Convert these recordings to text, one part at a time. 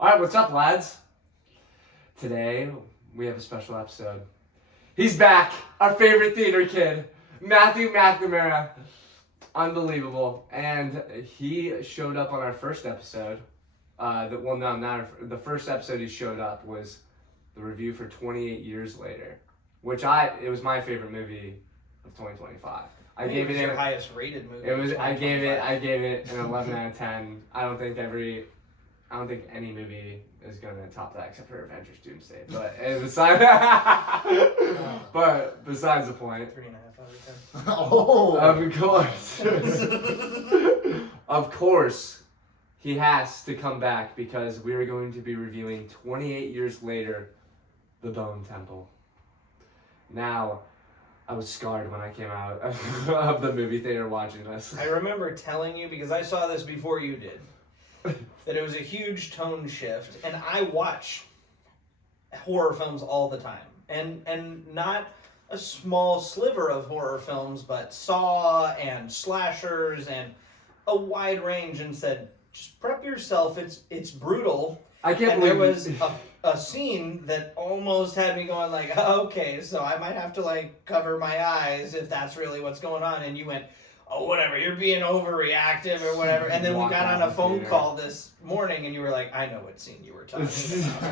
Alright, what's up, lads? Today, we have a special episode. He's back! Our favorite theater kid, Matthew McNamara. Unbelievable. And he showed up on our first episode. The first episode he showed up was the review for 28 Years Later, it was my favorite movie of 2025. I gave it your highest rated movie. I gave it an 11 out of 10. I don't think any movie is gonna top that except for Avengers Doomsday. But besides the point. 3.5 out of 10. Oh, of course, he has to come back because we are going to be reviewing 28 Years Later, The Bone Temple. Now, I was scarred when I came out of the movie theater watching this. I remember telling you, because I saw this before you did, that it was a huge tone shift, and I watch horror films all the time, and not a small sliver of horror films, but Saw and slashers and a wide range, and said, just prep yourself, it's brutal. I can't and believe there was a scene that almost had me going like, okay, so I might have to like cover my eyes if that's really what's going on, and you went, oh, whatever, you're being overreactive or whatever. And then we got on a phone call this morning and you were like, I know what scene you were talking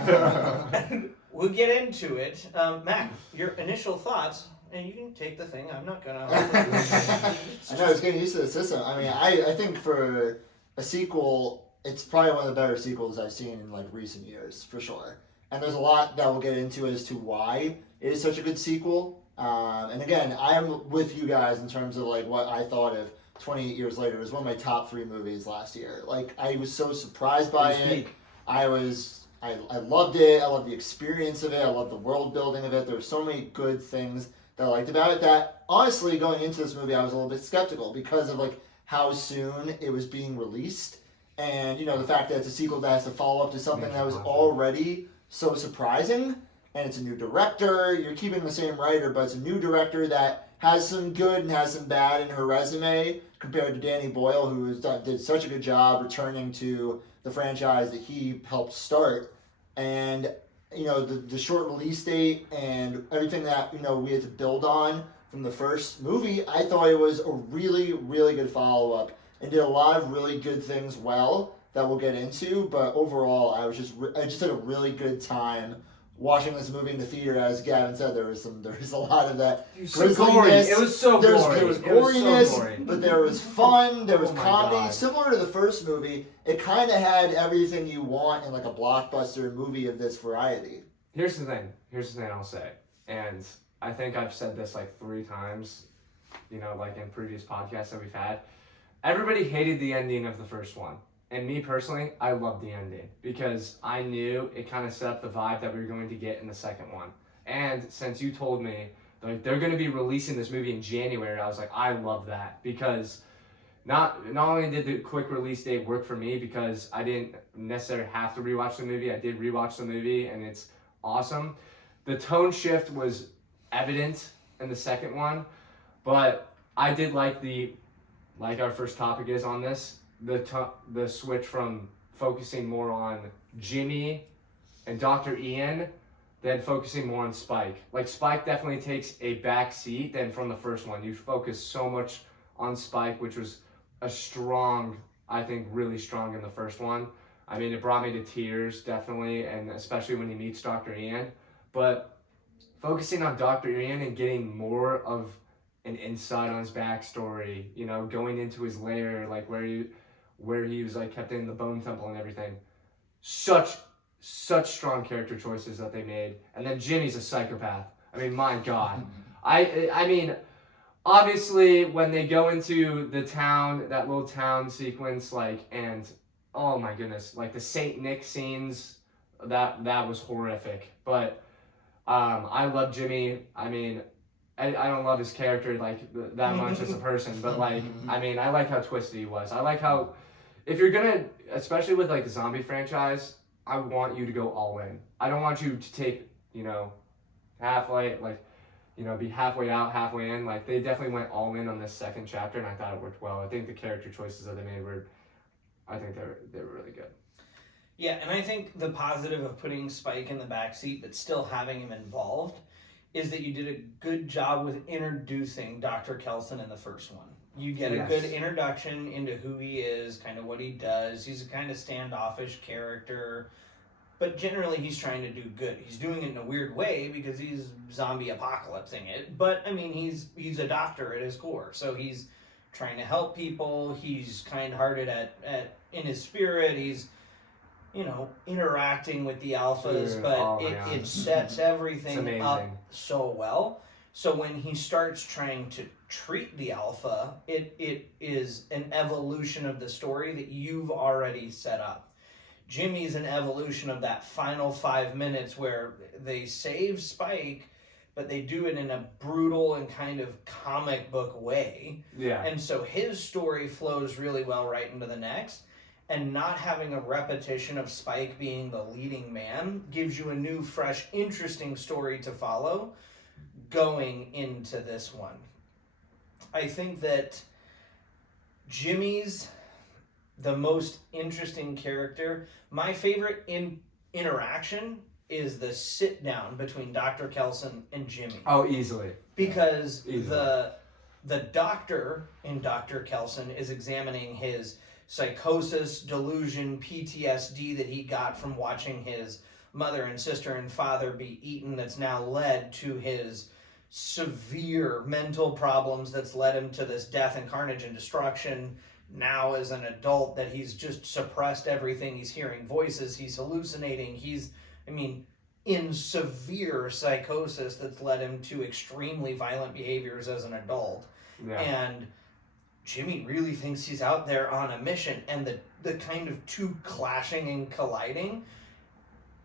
about. And we'll get into it. Mac, your initial thoughts, and you can take the thing, I'm not going to. I know, I was getting used to the system. I mean, I think for a sequel, it's probably one of the better sequels I've seen in like recent years, for sure. And there's a lot that we'll get into as to why it is such a good sequel. And again, I'm with you guys in terms of like what I thought of 28 Years Later. It was one of my top 3 movies last year. Like, I was so surprised by it. I loved it. I loved the experience of it. I loved the world building of it. There were so many good things that I liked about it that honestly, going into this movie, I was a little bit skeptical because of like how soon it was being released. And, you know, the fact that it's a sequel that has to follow up to something that was already so surprising. And it's a new director, you're keeping the same writer, but it's a new director that has some good and has some bad in her resume compared to Danny Boyle, who did such a good job returning to the franchise that he helped start. And, you know, the short release date and everything that, you know, we had to build on from the first movie, I thought it was a really, really good follow-up and did a lot of really good things well that we'll get into. But overall, I just had a really good time watching this movie in the theater. As Gavin said, there was a lot of that grisliness. It was so gory. There was goriness, but there was fun, there was comedy. God. Similar to the first movie, it kind of had everything you want in like a blockbuster movie of this variety. Here's the thing I'll say, and I think I've said this like 3 times, you know, like in previous podcasts that we've had. Everybody hated the ending of the first one. And me personally, I loved the ending because I knew it kind of set up the vibe that we were going to get in the second one. And since you told me like they're going to be releasing this movie in January, I was like, I love that because not only did the quick release date work for me because I didn't necessarily have to rewatch the movie, I did rewatch the movie and it's awesome. The tone shift was evident in the second one, but I did like our first topic is on this, the switch from focusing more on Jimmy and Dr. Ian than focusing more on Spike. Like, Spike definitely takes a back seat than from the first one. You focus so much on Spike, which was really strong in the first one. I mean, it brought me to tears, definitely, and especially when he meets Dr. Ian. But focusing on Dr. Ian and getting more of an insight on his backstory, you know, going into his lair, like where he was like kept in the Bone Temple and everything. Such strong character choices that they made. And then Jimmy's a psychopath. I mean, my God. I mean, obviously when they go into the town, that little town sequence, like, and oh my goodness, like the Saint Nick scenes, that was horrific. But I love Jimmy. I mean, I don't love his character like that much as a person, but like, I mean, I like how twisted he was. I like how, if you're gonna, especially with like the zombie franchise, I want you to go all in. I don't want you to take, you know, halfway, like, you know, be halfway out, halfway in. Like, they definitely went all in on this second chapter, and I thought it worked well. I think the character choices that they made were, I think they were really good. Yeah, and I think the positive of putting Spike in the backseat but still having him involved is that you did a good job with introducing Dr. Kelson in the first one. You get a good introduction into who he is, kind of what he does. He's a kind of standoffish character, but generally he's trying to do good. He's doing it in a weird way because he's zombie apocalypsing it, but I mean he's a doctor at his core, so he's trying to help people. He's kind-hearted at in his spirit. He's interacting with the alphas, but it sets everything up so well. So when he starts trying to treat the alpha, it is an evolution of the story that you've already set up. Jimmy's an evolution of that final 5 minutes where they save Spike, but they do it in a brutal and kind of comic book way. Yeah. And so his story flows really well right into the next. And not having a repetition of Spike being the leading man gives you a new, fresh, interesting story to follow going into this one. I think that Jimmy's the most interesting character. My favorite interaction is the sit down between Dr. Kelson and Jimmy. Oh, easily. Because the doctor in Dr. Kelson is examining his psychosis, delusion, PTSD that he got from watching his mother and sister and father be eaten, that's now led to his severe mental problems that's led him to this death and carnage and destruction. Now as an adult, that he's just suppressed everything. He's hearing voices, he's hallucinating, he's in severe psychosis that's led him to extremely violent behaviors as an adult. Yeah. And Jimmy really thinks he's out there on a mission, and the kind of two clashing and colliding,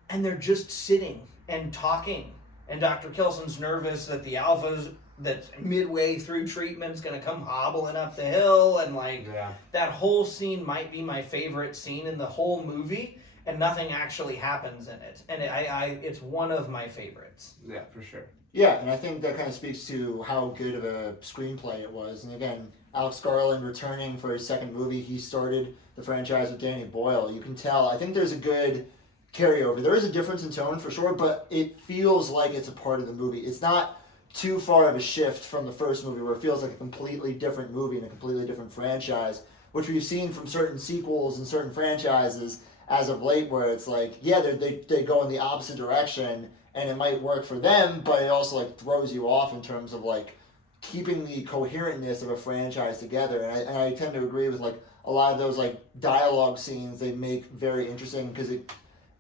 and they're just sitting and talking. And Dr. Kelson's nervous that the alpha's that's midway through treatment's gonna come hobbling up the hill, and that whole scene might be my favorite scene in the whole movie, and nothing actually happens in it. And it's one of my favorites. Yeah, for sure. Yeah, and I think that kind of speaks to how good of a screenplay it was. And again, Alex Garland returning for his second movie. He started the franchise with Danny Boyle. You can tell. I think there's a good carryover. There is a difference in tone for sure, but it feels like it's a part of the movie. It's not too far of a shift from the first movie where it feels like a completely different movie and a completely different franchise, which we've seen from certain sequels and certain franchises as of late, where it's like, yeah, they go in the opposite direction and it might work for them, but it also throws you off in terms of keeping the coherentness of a franchise together. And I tend to agree with a lot of those dialogue scenes they make very interesting, because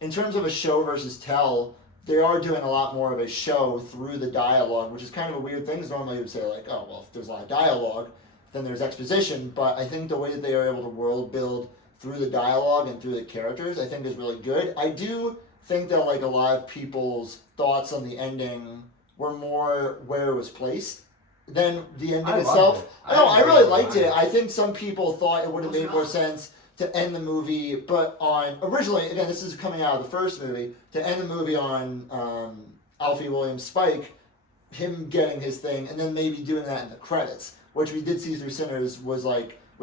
in terms of a show versus tell, they are doing a lot more of a show through the dialogue, which is kind of a weird thing, because normally you would say oh, well, if there's a lot of dialogue, then there's exposition. But I think the way that they are able to world build through the dialogue and through the characters, I think is really good. I do think that a lot of people's thoughts on the ending were more where it was placed than the ending itself. I really liked it. I think some people thought it would have made more sense to end the movie, but originally, again, this is coming out of the first movie, to end the movie on Alfie Williams' Spike, him getting his thing, and then maybe doing that in the credits, which we did see through Sinners was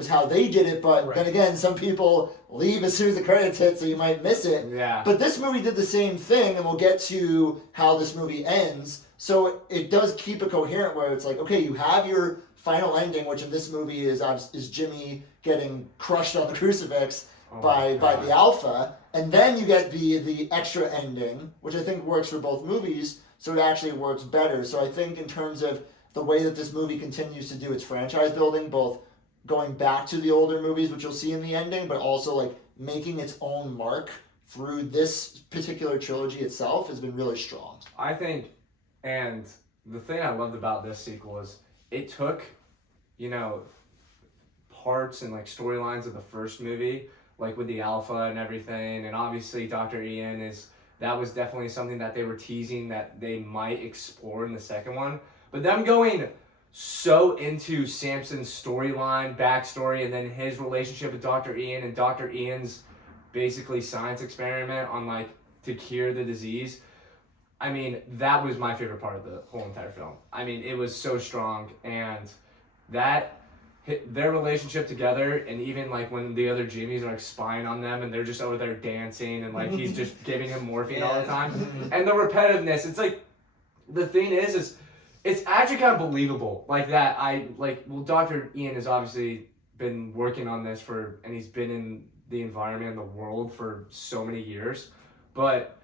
how they did it, but then again, some people leave as soon as the credits hit, so you might miss it. Yeah. But this movie did the same thing, and we'll get to how this movie ends. So it does keep it coherent, where it's okay, you have your final ending, which in this movie is Jimmy getting crushed on the crucifix by the Alpha, and then you get the extra ending, which I think works for both movies, so it actually works better. So I think in terms of the way that this movie continues to do its franchise building, both going back to the older movies, which you'll see in the ending, but also making its own mark through this particular trilogy itself, has been really strong. I think, and the thing I loved about this sequel is it took, parts and storylines of the first movie, with the Alpha and everything, and obviously Dr. Ian that was definitely something that they were teasing that they might explore in the second one, but them going so into Samson's storyline, backstory, and then his relationship with Dr. Ian and Dr. Ian's basically science experiment on to cure the disease. That was my favorite part of the whole entire film. It was so strong, and that their relationship together, and even like when the other Jimmies are like spying on them and they're just over there dancing and like he's just giving him morphine all the time, and the repetitiveness. It's like the thing is it's actually kind of believable. Like that, Dr. Ian has obviously been working on this and he's been in the environment and the world for so many years, but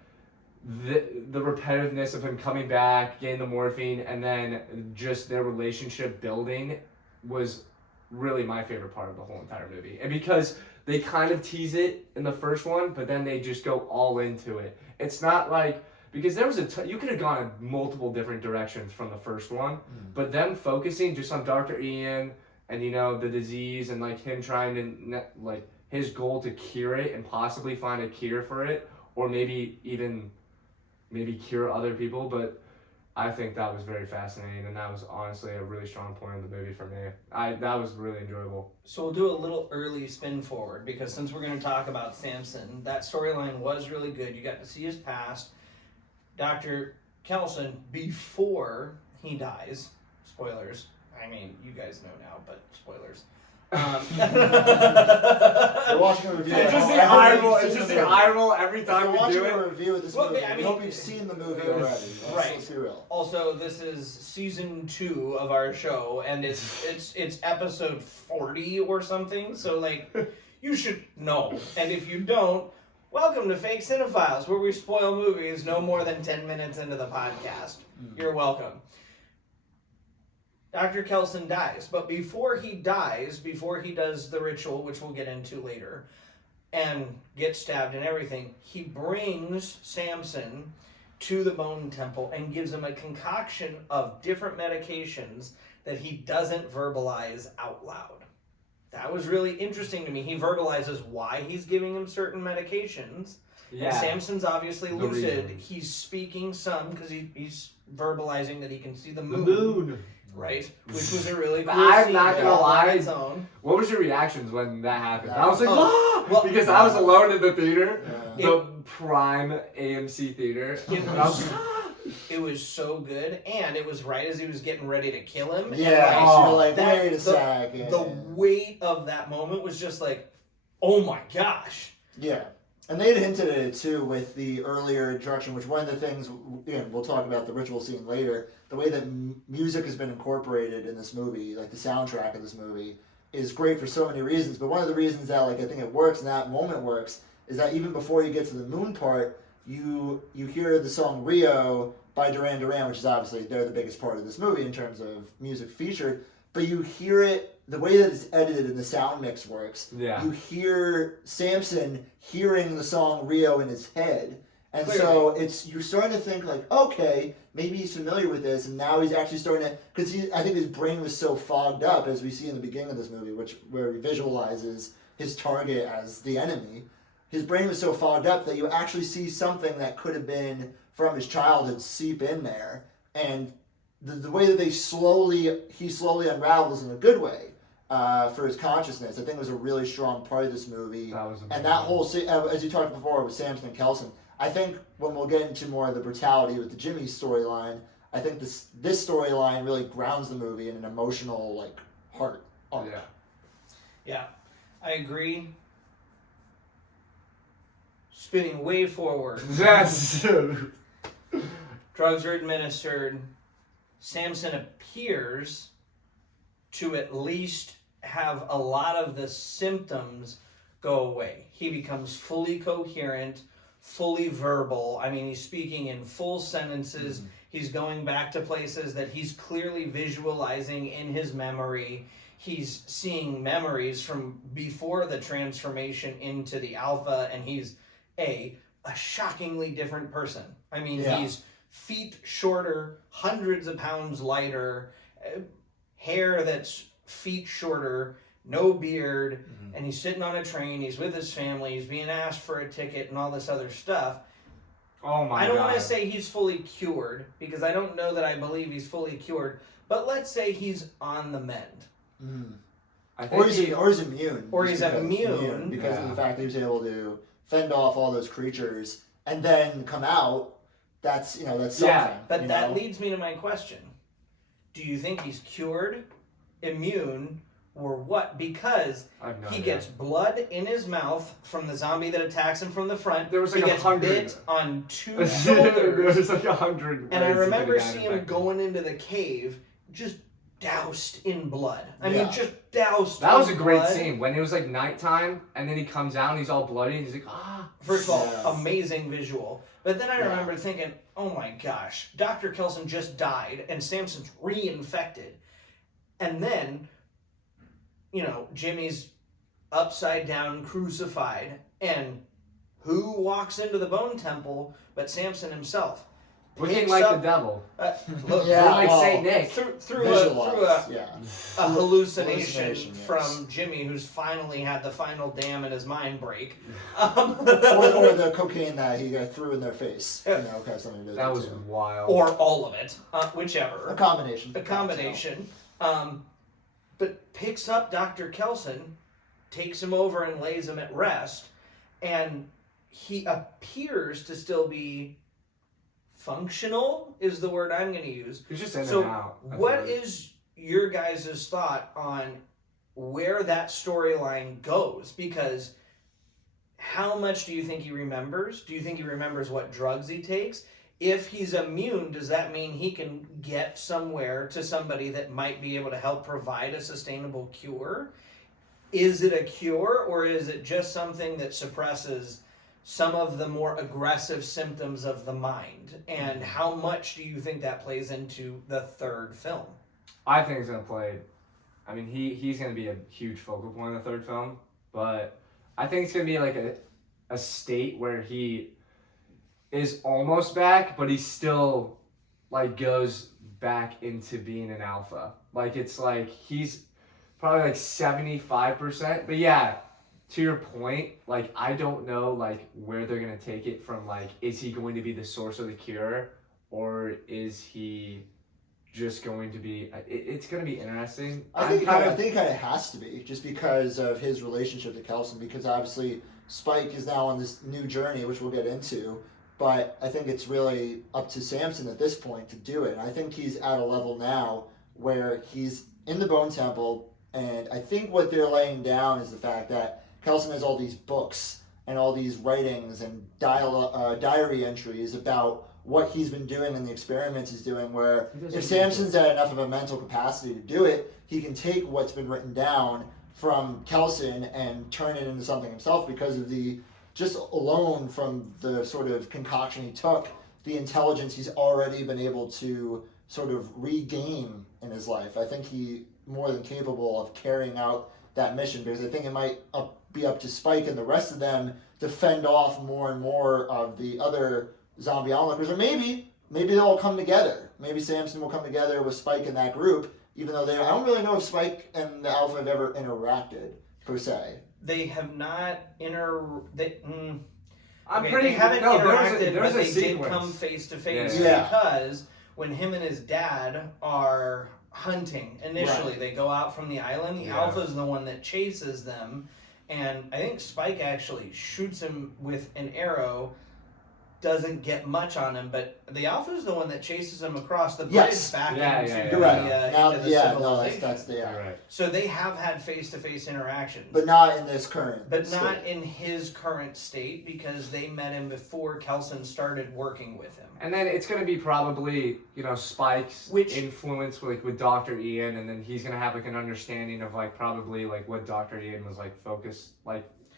the repetitiveness of him coming back, getting the morphine, and then just their relationship building was really my favorite part of the whole entire movie. And because they kind of tease it in the first one, but then they just go all into it. It's not like, because there was you could have gone in multiple different directions from the first one, but them focusing just on Dr. Ian and, you know, the disease and like him trying to, like his goal to cure it and possibly find a cure for it, or maybe cure other people. But I think that was very fascinating, and that was honestly a really strong point of the movie for me. That was really enjoyable. So we'll do a little early spin forward, because since we're going to talk about Samson, that storyline was really good. You got to see his past. Dr. Kelson, before he dies, spoilers, I mean, you guys know now, but spoilers. We're watching a review. It's just the eye roll. It's just the eye roll every time we do We're watching it. a review of this movie. I mean, we hope you've seen the movie already. Right. Let's be real. Also, this is season 2 of our show, and it's episode 40 or something. So like, you should know. And if you don't, welcome to Fake Cine-Files, where we spoil movies no more than 10 minutes into the podcast. You're welcome. Dr. Kelson dies, but before he dies, before he does the ritual, which we'll get into later, and gets stabbed and everything, he brings Samson to the Bone Temple and gives him a concoction of different medications that he doesn't verbalize out loud. That was really interesting to me. He verbalizes why he's giving him certain medications. Yeah. And Samson's obviously lucid. He's speaking some because he's verbalizing that he can see the moon. Right? Which was a really cool I'm scene. not gonna lie. Its own. What was your reactions when that happened? I was like, well, because I was alone in the theater, the prime AMC theater. It was so good, and it was right as he was getting ready to kill him. Yeah, and so you're like, wait a second. The weight of that moment was just like, oh my gosh. Yeah. And they had hinted at it too with the earlier introduction, which one of the things, again, we'll talk about the ritual scene later, the way that music has been incorporated in this movie, like the soundtrack of this movie, is great for so many reasons. But one of the reasons that like I think it works and that moment works is that even before you get to the moon part, you hear the song Rio by Duran Duran, which is obviously, they're the biggest part of this movie in terms of music featured, but you hear it, the way that it's edited and the sound mix works, you hear Samson hearing the song Rio in his head. And so you're starting to think like, okay, maybe he's familiar with this, and now he's actually starting to, because I think his brain was so fogged up, as we see in the beginning of this movie, where he visualizes his target as the enemy. His brain was so fogged up that you actually see something that could have been from his childhood seep in there, and the way that he slowly unravels in a good way for his consciousness, I think was a really strong part of this movie. And that whole, as you talked before with Samson and Kelson, I think when we'll get into more of the brutality with the Jimmy storyline, I think this storyline really grounds the movie in an emotional like heart arc. Yeah, I agree. Spinning way forward. Yes. Drugs are administered. Samson appears to at least have a lot of the symptoms go away. He becomes fully coherent, fully verbal. I mean, he's speaking in full sentences. Mm-hmm. He's going back to places that he's clearly visualizing in his memory. He's seeing memories from before the transformation into the alpha, and he's a shockingly different person. I mean, he's feet shorter, hundreds of pounds lighter, hair that's feet shorter, no beard, and he's sitting on a train, he's with his family, he's being asked for a ticket and all this other stuff. Oh my God. I don't want to say he's fully cured, because I don't know that I believe he's fully cured, but let's say he's on the mend. Or he's immune. Or he's immune. Because of the fact that he was able to fend off all those creatures and then come out. That's something. Yeah, but that leads me to my question. Do you think he's cured, immune, or what, because I have no he idea. gets blood in his mouth from the zombie that attacks him from the front. There was he like gets 100. bit on 2 There shoulders. was like 100. And I ways he remember could've gotten seeing him infected. going into the cave, just doused in blood. I Yeah. mean, just doused That was in a great blood. scene when it was like nighttime, and then he comes out and he's all bloody, and he's like, ah. First of all, Yes. amazing visual. But then I Yeah. remember thinking, oh my gosh, Dr. Kelson just died and Samson's reinfected. And then, you know, Jimmy's upside down crucified. And who walks into the bone temple but Samson himself? Looking Picks like up- the devil. Look, Yeah, Or like well, Saint Nick. through Visualize, a hallucination Hallucination, yes. from Jimmy, who's finally had the final dam in his mind break. or the cocaine that he threw in their face. Yeah. You know, kind of something to do That with was it, too. wild. Or all of it, whichever. A combination. A combination. But picks up Dr. Kelson, takes him over and lays him at rest, and he appears to still be functional, is the word I'm going to use. He's just in So, and out. I what feel like. is your guys' thought on where that storyline goes? Because how much do you think he remembers? Do you think he remembers what drugs he takes? If he's immune, does that mean he can get somewhere to somebody that might be able to help provide a sustainable cure? Is it a cure, or is it just something that suppresses some of the more aggressive symptoms of the mind? And how much do you think that plays into the third film? I think he's gonna play. I mean, he's gonna be a huge focal point in the third film, but I think it's gonna be like a state where he is almost back, but he still like goes back into being an alpha. Like it's like he's probably like 75%. But yeah, to your point, like I don't know like where they're gonna take it from. Like, is he going to be the source of the cure, or is he just going to be? It's going to be interesting. I think it kind of has to be, just because of his relationship to Kelson, because obviously Spike is now on this new journey, which we'll get into, but I think it's really up to Samson at this point to do it. And I think he's at a level now where he's in the Bone Temple, and I think what they're laying down is the fact that Kelson has all these books and all these writings and diary entries about what he's been doing and the experiments he's doing, where if Samson's at enough of a mental capacity to do it, he can take what's been written down from Kelson and turn it into something himself, because of the, just alone from the sort of concoction he took, the intelligence he's already been able to sort of regain in his life. I think he more than capable of carrying out that mission, because I think it might be up to Spike and the rest of them to fend off more and more of the other zombie onlookers, or maybe they'll all come together. Maybe Samson will come together with Spike and that group, even though I don't really know if Spike and the Alpha have ever interacted per se. They have not I'm okay, pretty. they haven't no, interacted, there was but a they sequence. did come face to face, Yeah. because when him and his dad are hunting initially, Right. they go out from the island. The Yeah. Alpha's the one that chases them, and I think Spike actually shoots him with an arrow. Doesn't get much on him, but the Alpha's the one that chases him across the bridge Yes. back Yeah, into yeah, yeah. the, You're right. Now, into the yeah, no, civilization. that's the You're right. So they have had face-to-face interactions. But not in this current. But state. not in his current state, because they met him before Kelson started working with him. And then it's gonna be probably, Spike's Which- influence with Dr. Ian, and then he's gonna have like an understanding of like probably like what Dr. Ian was like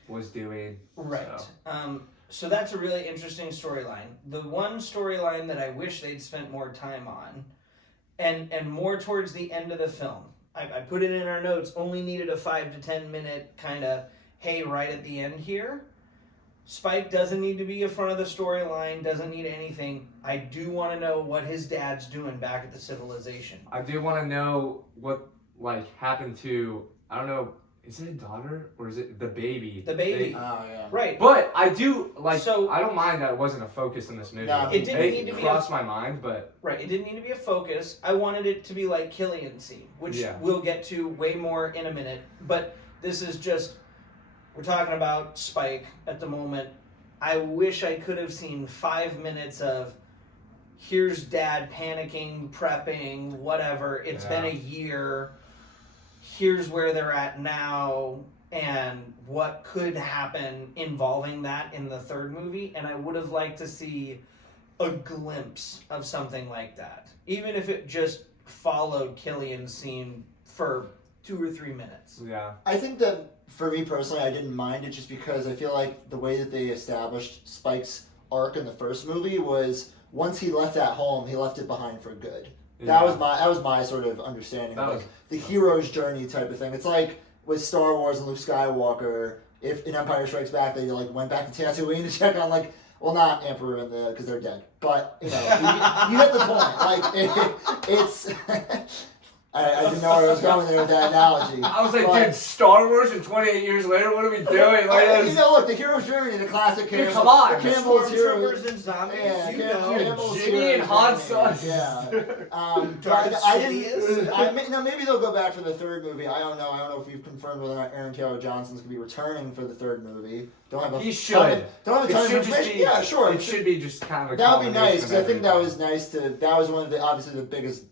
was doing. Right. So. So that's a really interesting storyline. The one storyline that I wish they'd spent more time on, and more towards the end of the film, I put it in our notes, only needed a 5 to 10 minute kind of, hey, right at the end here. Spike doesn't need to be in front of the storyline, doesn't need anything. I do want to know what his dad's doing back at the civilization. I do want to know what happened to, I don't know, is it a daughter or is it the baby? The baby. Oh, yeah. Right. But I do So- I don't mind that it wasn't a focus in this movie. No, It didn't need to be crossed my mind, but Right, it didn't need to be a focus. I wanted it to be like Killian's scene, which Yeah. we'll get to way more in a minute. But this is just, we're talking about Spike at the moment. I wish I could have seen 5 minutes of, here's dad panicking, prepping, whatever. It's been a year. here's where they're at now and what could happen involving that in the third movie, and I would have liked to see a glimpse of something like that, even if it just followed Killian's scene for 2 or 3 minutes. Yeah. I think that for me personally, I didn't mind it just because I feel like the way that they established Spike's arc in the first movie was once he left that home, he left it behind for good. Yeah. That was my sort of understanding, That like was- the hero's journey type of thing. It's like with Star Wars and Luke Skywalker. If in Empire Strikes Back, they like went back to Tatooine to check on like. Well, not Emperor and because they're dead, but you know, you get the point. Like it's, I didn't know where I was going there with that analogy. I was like, but, dude, Star Wars and 28 years later, what are we doing? Like, you know, look, the hero's journey, the classic. Dude, come on. the Campbell's Stormtroopers heroes. and zombies, Yeah, you know. Campbell's Jimmy hero's and Han journey. Solo. Yeah. Darth But I Sidious. didn't. Now maybe they'll go back for the third movie. I don't know. I don't know if we've confirmed whether or not Aaron Taylor Johnson's gonna be returning for the third movie. Don't have a He should. Don't have a It ton of should just information. be. Yeah, sure. It should be just kind of a That would be nice because combination I of think that was everything. nice to. That was one of the obviously the biggest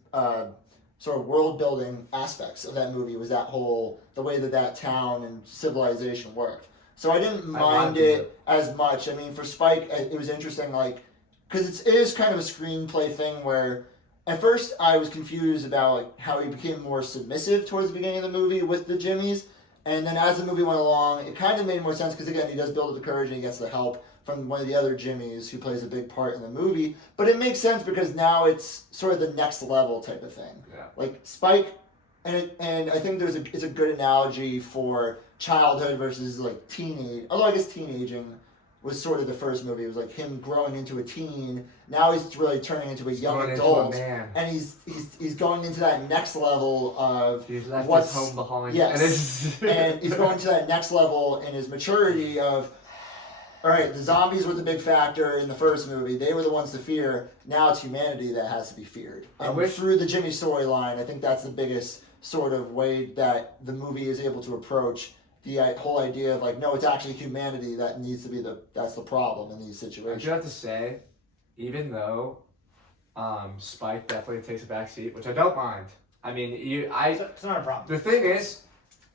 sort of world building aspects of that movie was that whole the way that town and civilization worked. So I didn't mind it as much. I mean, for Spike, it was interesting, like because it is kind of a screenplay thing where. At first, I was confused about like how he became more submissive towards the beginning of the movie with the Jimmies, and then as the movie went along, it kind of made more sense because again, he does build up the courage and he gets the help from one of the other Jimmies who plays a big part in the movie. But it makes sense because now it's sort of the next level type of thing. Yeah. Like Spike, and I think it's a good analogy for childhood versus like teenage. Although I guess teenaging was sort of the first movie. It was like him growing into a teen. Now he's really turning into a young Going into adult, a man. and he's going into that next level of He's left what's his home behind. yes, and he's going to that next level in his maturity of. All right, the zombies were the big factor in the first movie. They were the ones to fear. Now it's humanity that has to be feared. And through the Jimmy storyline, I think that's the biggest sort of way that the movie is able to approach the whole idea of like, no, it's actually humanity that needs to be that's the problem in these I situations. do have to say, even though Spike definitely takes a back seat, which I don't mind. I mean, It's not a problem. the thing is,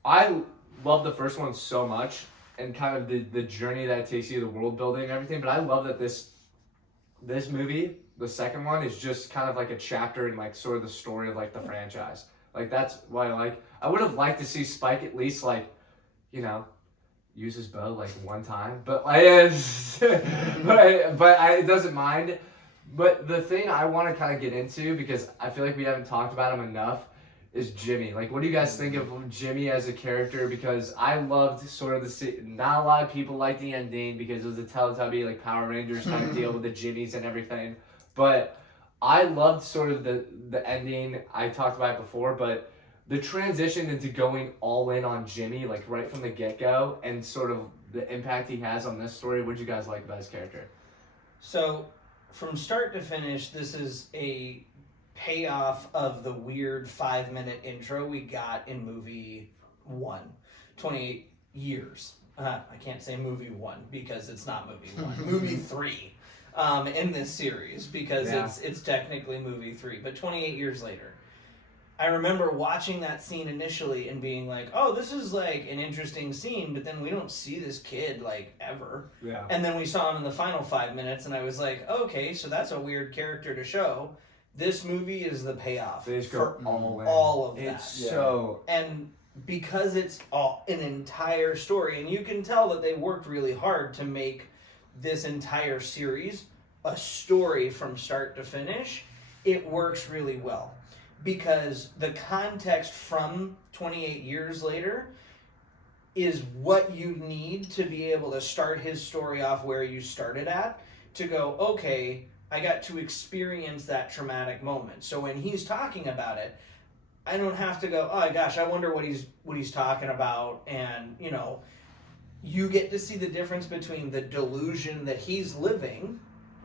I love the first one so much and kind of the journey that it takes you, the world building and everything, but I love that this movie, the second one, is just kind of like a chapter in like sort of the story of like the franchise. Like that's what I like. I would have liked to see Spike at least like, you know, use his bow like one time, but like, it doesn't mind. But the thing I want to kind of get into, because I feel like we haven't talked about him enough, is Jimmy. Like, what do you guys think of Jimmy as a character? Because I loved sort of not a lot of people like the ending because it was a Teletubby, like Power Rangers type deal with the Jimmies and everything. But I loved sort of the ending. I talked about it before, but the transition into going all in on Jimmy, like right from the get-go, and sort of the impact he has on this story. What did you guys like about his character? So, from start to finish, this is a payoff of the weird 5-minute intro we got in movie 1. 28 years. I can't say movie 1 because it's not movie 1. Movie 3 in this series because it's technically movie 3. But 28 years later, I remember watching that scene initially and being like, oh, this is like an interesting scene, but then we don't see this kid like ever. Yeah. And then we saw him in the final 5 minutes and I was like, okay, so that's a weird character to show. This movie is the payoff They just for go all in. all of that. It's so... And because it's an entire story, and you can tell that they worked really hard to make this entire series a story from start to finish, it works really well. Because the context from 28 years later is what you need to be able to start his story off where you started at, to go, okay, I got to experience that traumatic moment. So when he's talking about it, I don't have to go, oh gosh, I wonder what he's talking about. And, you know, you get to see the difference between the delusion that he's living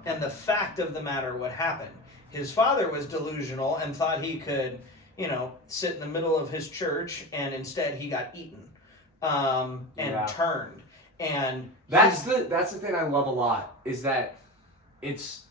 and the fact of the matter what happened. His father was delusional and thought he could, you know, sit in the middle of his church, and instead he got eaten and turned. And that's the thing I love a lot, is that it's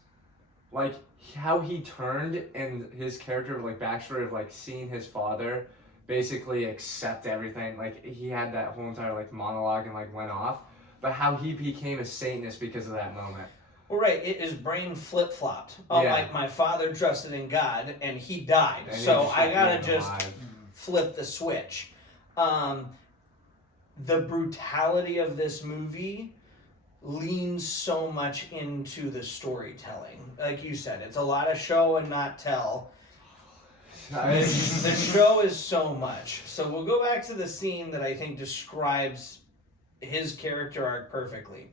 like how he turned and his character, like backstory of like seeing his father basically accept everything. Like he had that whole entire like monologue and like went off, but how he became a Satanist because of that moment. Well, right, his brain flip-flopped. Like my father trusted in God and he died, And so I gotta alive. just flip the switch. The brutality of this movie leans so much into the storytelling. Like you said, it's a lot of show and not tell. The show is so much. So we'll go back to the scene that I think describes his character arc perfectly.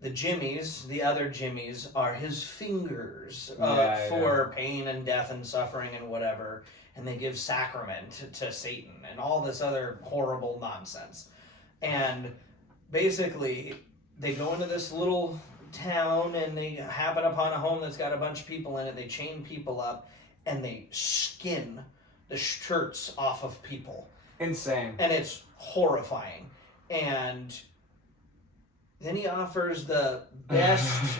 The Jimmies, the other Jimmies, are his fingers for pain and death and suffering and whatever. And they give sacrament to Satan and all this other horrible nonsense. And basically, they go into this little town and they happen upon a home that's got a bunch of people in it. They chain people up and they skin the shirts off of people. Insane. And it's horrifying. And then he offers the best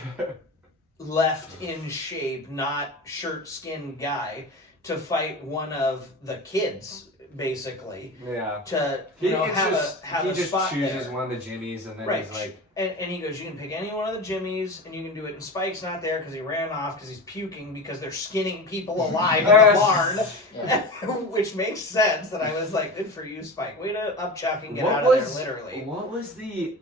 left in shape, not shirt skin guy to fight one of the kids, basically. Yeah. To He just spot chooses there. one of the Jimmies and then Right. he's like, and he goes, you can pick any one of the Jimmies, and you can do it. And Spike's not there because he ran off because he's puking because they're skinning people alive in the barn, which makes sense. That I was like, good for you, Spike. Way to upchuck and get out of there, literally. What was the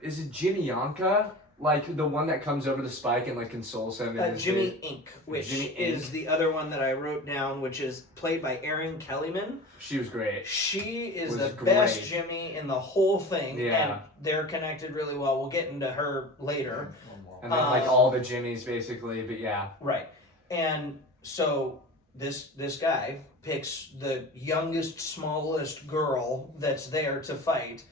is it Jimmy Yonka? Like the one that comes over to Spike and like consoles him. Jimmy Inc., which is the other one that I wrote down, which is played by Erin Kellyman. She was great. She is the best Jimmy in the whole thing, Yeah. and they're connected really well. We'll get into her later. And then like all the Jimmies basically, but yeah. Right. And so this guy picks the youngest, smallest girl that's there to fight,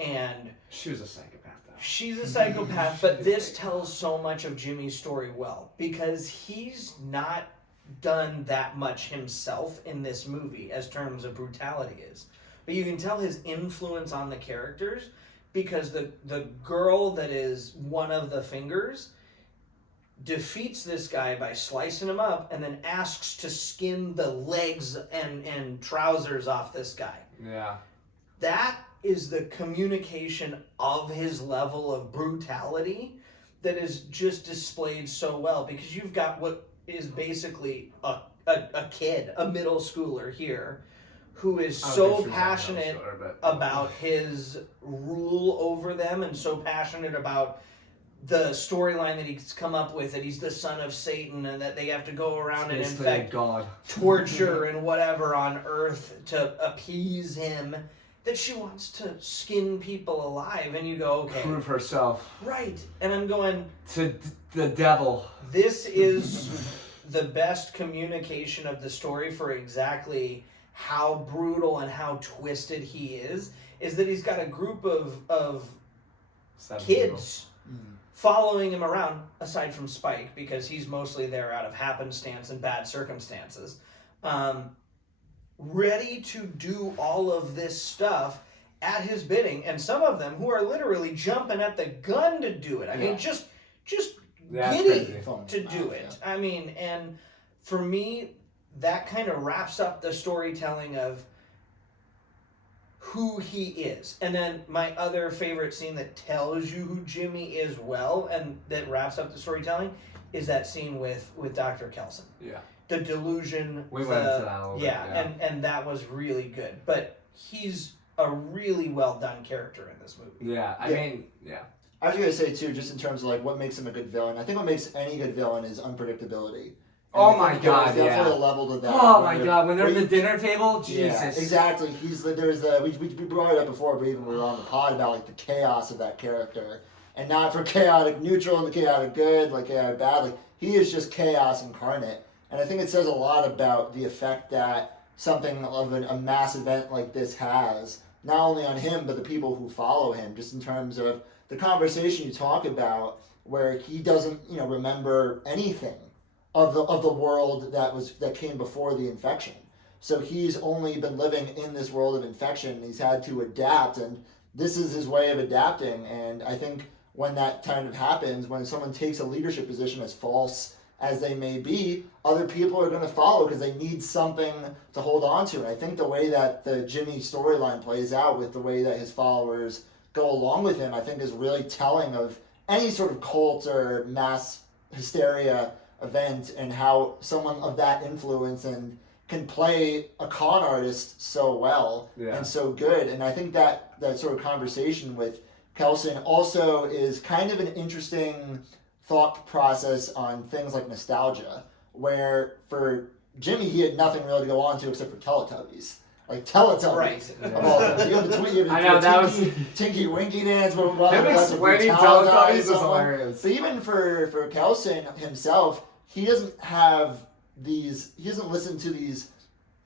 and she was a psychopath though. She's a psychopath, but this tells so much of Jimmy's story well because he's not done that much himself in this movie as terms of brutality is. But you can tell his influence on the characters because the girl that is one of the fingers defeats this guy by slicing him up and then asks to skin the legs and trousers off this guy. Yeah. That is the communication of his level of brutality that is just displayed so well because you've got what is basically a kid, a middle schooler here, who is so passionate about his rule over them and so passionate about the storyline that he's come up with, that he's the son of Satan and that they have to go around and infect torture and whatever on Earth to appease him, that she wants to skin people alive. And you go, okay. Prove herself. Right. And I'm going... to the devil. This is the best communication of the story for exactly how brutal and how twisted he is that he's got a group of kids following him around, aside from Spike, because he's mostly there out of happenstance and bad circumstances, ready to do all of this stuff at his bidding, and some of them who are literally jumping at the gun to do it. I mean, just giddy to do it. I mean, and for me, that kind of wraps up the storytelling of who he is. And then my other favorite scene that tells you who Jimmy is well and that wraps up the storytelling is that scene with Dr. Kelson. Yeah. The delusion. We went into that a little bit, yeah. And that was really good. But he's a really well done character in this movie. Yeah, I mean, yeah. I was gonna say too, just in terms of like what makes him a good villain. I think what makes any good villain is unpredictability. Oh my god, yeah. Definitely a level to that. Oh my god, when they're at the dinner table, Jesus. Yeah, exactly. We brought it up before, but even we were on the pod about like the chaos of that character, and not for chaotic neutral and the chaotic good, like chaotic bad. Like he is just chaos incarnate, and I think it says a lot about the effect that something of a mass event like this has, not only on him but the people who follow him. Just in terms of the conversation you talk about, where he doesn't, remember anything of the world that came before the infection. So he's only been living in this world of infection, and he's had to adapt, and this is his way of adapting. And I think when that kind of happens, when someone takes a leadership position as false as they may be, other people are going to follow because they need something to hold on to. And I think the way that the Jimmy storyline plays out with the way that his followers go along with him, I think is really telling of any sort of cult or mass hysteria event, and how someone of that influence and can play a con artist so well and so good. And I think that sort of conversation with Kelson also is kind of an interesting thought process on things like nostalgia, where for Jimmy he had nothing really to go on to except for Teletubbies. Like Teletubbies. Right. Of all things. You have the I know, that was... Tinky Winky dance. Him explaining Teletubbies is hilarious. But even for Kelson himself, he doesn't listen to these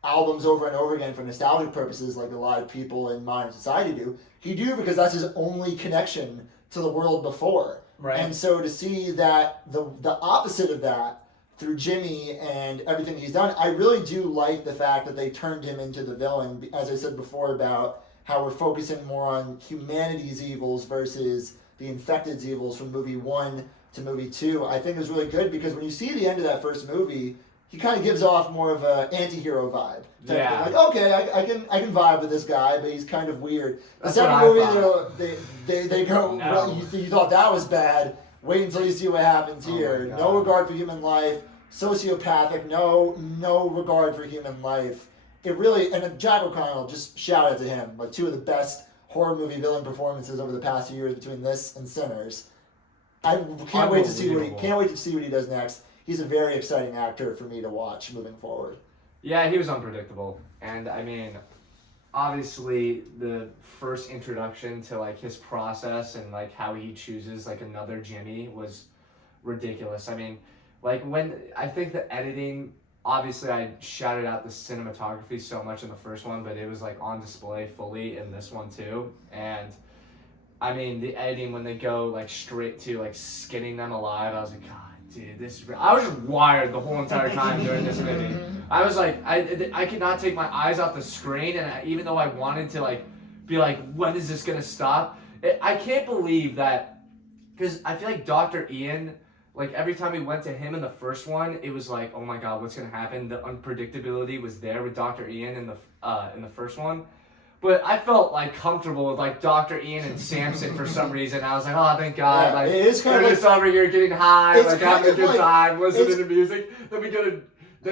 albums over and over again for nostalgic purposes like a lot of people in modern society do. He do because that's his only connection to the world before. Right. And so to see that the opposite of that through Jimmy and everything he's done, I really do like the fact that they turned him into the villain, as I said before about how we're focusing more on humanity's evils versus the infected's evils from movie 1 to movie 2. I think it was really good because when you see the end of that first movie, he kind of gives off more of an anti-hero vibe. Yeah. Like, okay, I can vibe with this guy, but he's kind of weird. The That's second what movie, they go, No. well, you thought that was bad. Wait until you see what happens here. my No God. regard for human life. Sociopathic. No regard for human life. It really, and Jack O'Connell, just shout out to him. Like two of the best horror movie villain performances over the past few years between this and Sinners. I can't wait to see what he does next. He's a very exciting actor for me to watch moving forward. Yeah, he was unpredictable. And I mean, obviously the first introduction to like his process and like how he chooses like another Jimmy was ridiculous. I mean, like when I think the editing, obviously I shouted out the cinematography so much in the first one, but it was like on display fully in this one too. And I mean, the editing when they go like straight to like skinning them alive, I was like, God, dude, this is real. I was just wired the whole entire time during this movie. I was like, I could not take my eyes off the screen, and even though I wanted to like be like, when is this gonna stop? I can't believe that, because I feel like Dr. Ian, like every time we went to him in the first one, it was like, oh my God, what's gonna happen? The unpredictability was there with Dr. Ian in the first one. But I felt like comfortable with like Dr. Ian and Samson for some reason. I was like, oh, thank God! Yeah, like it is kind they're of just over here getting high, it's like kind having a of good like- time, listening it's- to music. Then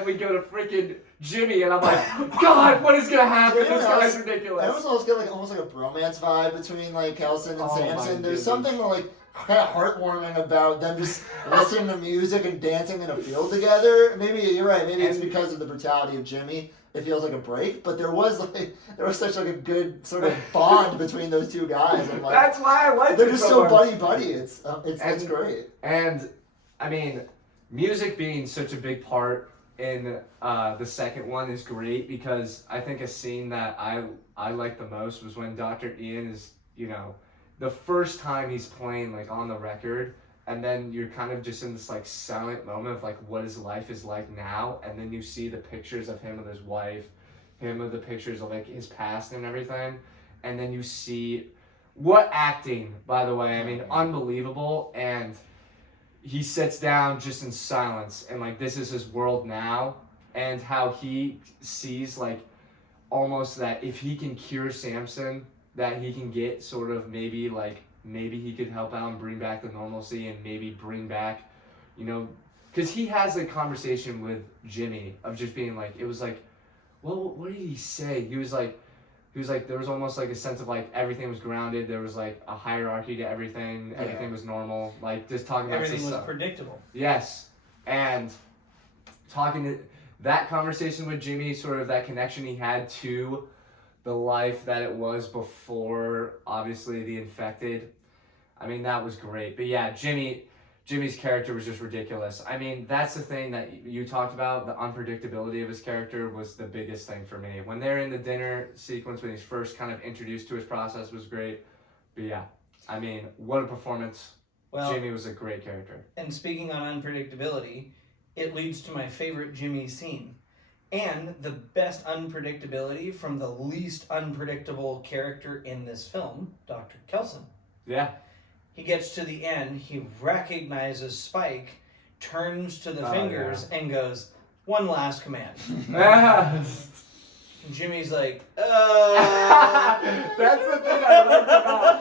we go to freaking Jimmy, and I'm like, God, what is gonna happen? Dude, This I guy's was- ridiculous. I almost get like almost like a bromance vibe between like Kelson and Oh my Samson. There's goodness. something like kind of heartwarming about them just listening to music and dancing in a field together. Maybe you're right. Maybe it's And- because of the brutality of Jimmy. It feels like a break, but there was such like a good sort of bond between those two guys. I'm like, That's why I like they're it just so so much. buddy. It's great. And I mean, music being such a big part in the second one is great, because I think a scene that I like the most was when Dr. Ian is, the first time he's playing like on the record, and then you're kind of just in this like silent moment of like what his life is like now, and then you see the pictures of him with his wife, him with the pictures of like his past and everything, and then you see what acting, by the way, I mean, unbelievable. And he sits down just in silence, and like this is his world now, and how he sees like almost that if he can cure Samson, that he can get sort of maybe he could help out and bring back the normalcy, and maybe bring back, because he has a conversation with Jimmy of just being like, it was like, well, what did he say? He was like, there was almost like a sense of like everything was grounded. There was like a hierarchy to everything. Yeah. Everything was normal. Like just talking about Everything was stuff. predictable. Yes, and talking to that conversation with Jimmy, sort of that connection he had to the life that it was before, obviously, the infected. I mean, that was great. But yeah, Jimmy's character was just ridiculous. I mean, that's the thing that you talked about. The unpredictability of his character was the biggest thing for me. When they're in the dinner sequence, when he's first kind of introduced to his process, was great. But yeah, I mean, what a performance. Well, Jimmy was a great character. and speaking on unpredictability, it leads to my favorite Jimmy scene. And the best unpredictability from the least unpredictable character in this film, Dr. Kelson. Yeah. He gets to the end, he recognizes Spike, turns to the Oh, fingers and goes, "One last command." That's And Jimmy's like, the thing I liked about.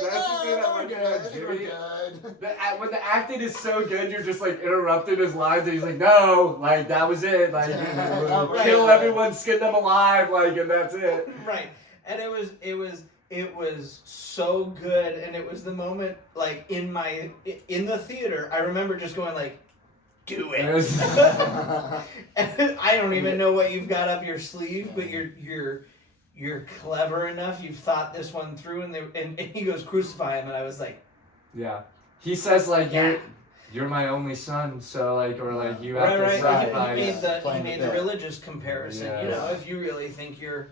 That's the thing I liked about Jimmy. When the acting is so good, you're just like interrupting his lines, and he's like, "No, like that was it. Like kill everyone, skin them alive, like, and that's it." Right. And it was so good, and it was the moment, like, in the theater, I remember just going like, "Do it." And I don't even know what you've got up your sleeve, but you're clever enough. You've thought this one through, and he goes, "Crucify him," and I was like, Yeah. He says like you're my only son, so like, or like you have to right. sacrifice. He made the religious comparison. Yeah. You know, if you really think you're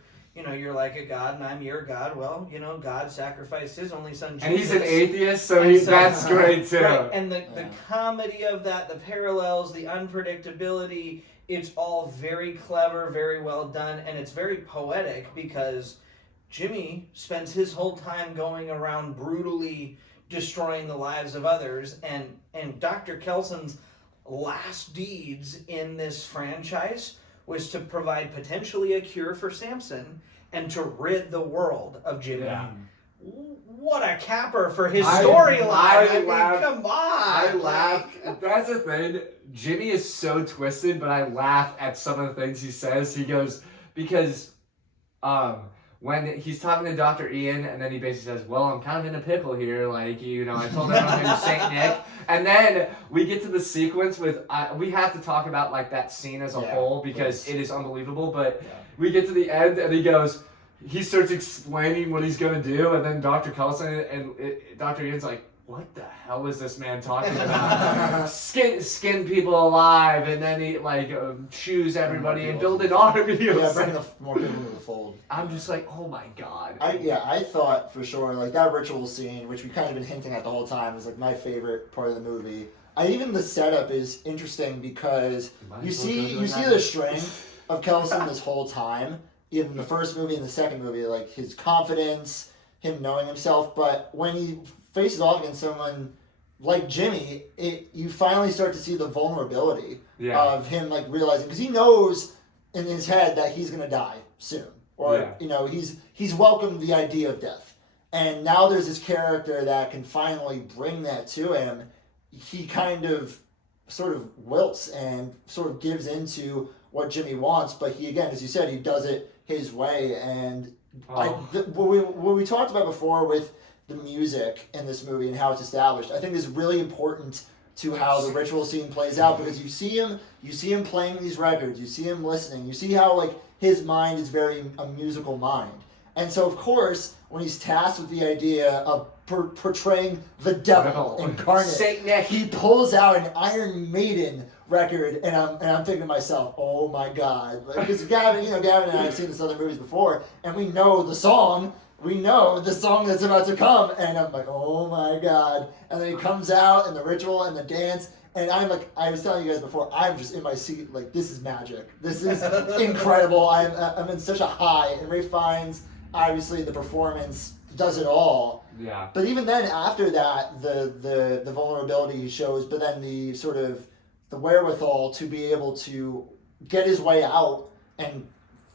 like a god and I'm your god, well, God sacrificed his only son Jesus. And he's an atheist, so And that's great too. Right, and the comedy of that, the parallels, the unpredictability, it's all very clever, very well done, and it's very poetic because Jimmy spends his whole time going around brutally destroying the lives of others, and Dr. Kelson's last deeds in this franchise was to provide potentially a cure for Samson and to rid the world of Jimmy. Yeah. What a capper for his storyline. I mean, come on. I laugh. That's the thing. Jimmy is so twisted, but I laugh at some of the things he says. He goes, because when he's talking to Dr. Ian, and then he basically says, "Well, I'm kind of in a pickle here. Like, I told him I'm going to St. Nick." And then we get to the sequence with, we have to talk about like that scene as a whole because it is unbelievable. But we get to the end, and he starts explaining what he's going to do, and then Dr. Kelson and Dr. Ian's like, "What the hell is this man talking about? skin people alive, and then he choose everybody and build an army." Yeah, bring more people into the fold. I'm just like, oh my god. I thought for sure like that ritual scene, which we kind of been hinting at the whole time, is like my favorite part of the movie. Even the setup is interesting because you see the strength of Kelson this whole time, even the first movie and the second movie, like his confidence, him knowing himself. But when he faces off against someone like Jimmy, you finally start to see the vulnerability of him like realizing, because he knows in his head that he's gonna die soon, or he's welcomed the idea of death, and now there's this character that can finally bring that to him. He kind of sort of wilts and sort of gives into what Jimmy wants, but he, again, as you said, he does it his way. And what we talked about before with the music in this movie and how it's established, I think is really important to how the ritual scene plays out, because you see him playing these records, you see him listening, you see how like his mind is very a musical mind. And so of course, when he's tasked with the idea of portraying the devil incarnate, he pulls out an Iron Maiden record, and I'm thinking to myself, oh my god, because Gavin and I have seen this other movies before, and we know the song that's about to come, and I'm like, oh my god. And then he comes out, and the ritual and the dance, and I'm like, I was telling you guys before, I'm just in my seat, like, this is magic. This is incredible. I'm in such a high, and Ray Fiennes, obviously the performance does it all. Yeah. But even then, after that, the vulnerability he shows, but then the sort of the wherewithal to be able to get his way out and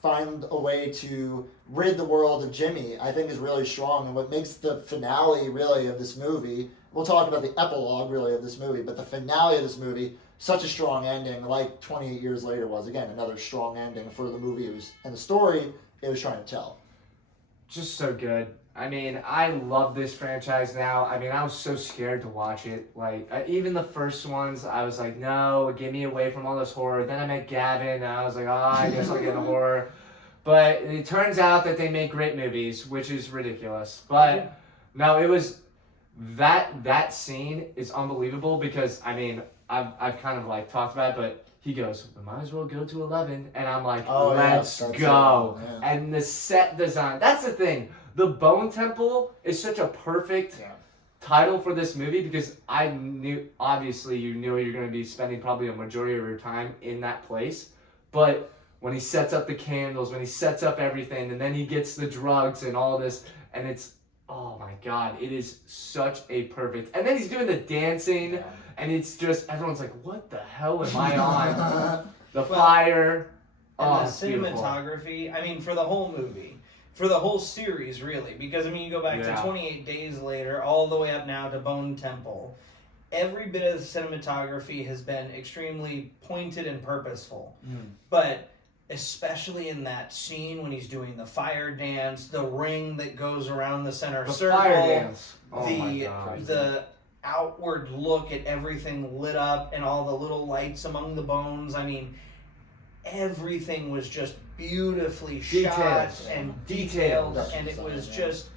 find a way to rid the world of Jimmy, I think is really strong. And what makes the finale really of this movie, we'll talk about the epilogue really of this movie, but the finale of this movie, such a strong ending, like 28 years later was, again, another strong ending for the movie and the story it was trying to tell. Just so good. I mean, I love this franchise now. I mean, I was so scared to watch it. Like, even the first ones, I was like, no, get me away from all this horror. Then I met Gavin, and I was like, I guess I'll get into horror. But it turns out that they make great movies, which is ridiculous. But, no, it was... That scene is unbelievable because, I mean, I've kind of, like, talked about it, but he goes, we might as well go to 11. And I'm like, let's go. Yeah. And the set design, that's the thing. The Bone Temple is such a perfect title for this movie because I knew, obviously, you knew you're going to be spending probably a majority of your time in that place. But when he sets up the candles, when he sets up everything, and then he gets the drugs and all this, and it's, oh my God, it is such a perfect. And then he's doing the dancing, and it's just everyone's like, "What the hell am I on?" The fire. And the it's beautiful. cinematography, I mean, for the whole movie, for the whole series, really, because, I mean, you go back to 28 Days Later, all the way up now to Bone Temple, every bit of the cinematography has been extremely pointed and purposeful. But especially in that scene when he's doing the fire dance, the ring that goes around the center circle, fire dance. Oh my God. the outward look at everything lit up and all the little lights among the bones. I mean, everything was just beautifully shot and detailed, and it was just,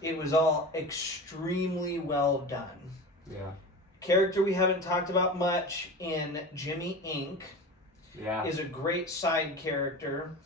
it was all extremely well done. Yeah. Character we haven't talked about much in Jimmy Inc. Is a great side character.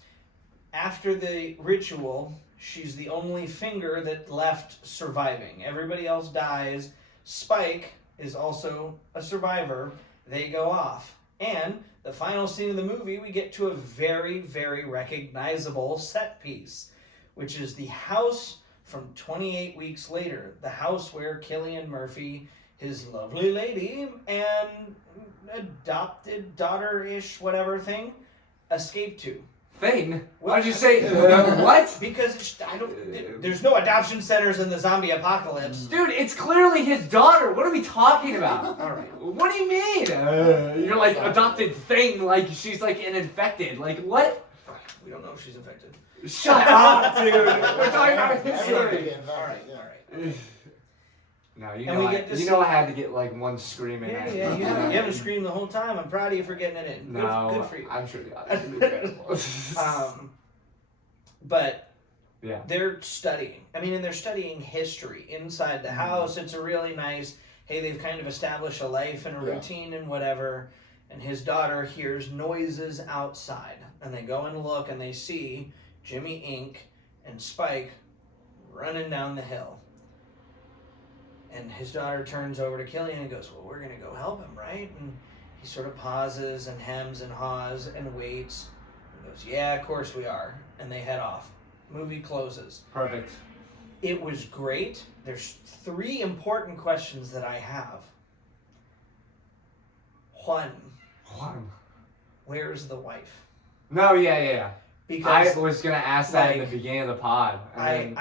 After the ritual, she's the only finger that left surviving. Everybody else dies. Spike is also a survivor. They go off. And the final scene of the movie, we get to a very, very recognizable set piece, which is the house from 28 Weeks Later. The house where Cillian Murphy, his lovely lady, and adopted daughter-ish whatever thing, escaped to. Thing? Why'd you say what? Because there's no adoption centers in the zombie apocalypse. Dude, it's clearly his daughter. What are we talking about? All right. What do you mean? You're like adopted thing, like she's like an infected. Like what? We don't know if she's infected. Shut up, dude. We're talking about history. All right. No, you know I had to get like one screaming. Yeah. You haven't screamed the whole time. I'm proud of you for getting it in. Good for you. I'm sure the audience will be grateful. But yeah, they're studying. I mean, and they're studying history inside the house. It's a really nice. Hey, they've kind of established a life and a routine and whatever. And his daughter hears noises outside, and they go and look, and they see Jimmy Inc. and Spike running down the hill. And his daughter turns over to Cillian and goes, "Well, we're going to go help him, right?" And he sort of pauses and hems and haws and waits. And goes, "Yeah, of course we are." And they head off. Movie closes. Perfect. It was great. There's 3 important questions that I have. One. Where's the wife? No, yeah. Because I was going to ask that in the beginning of the pod. I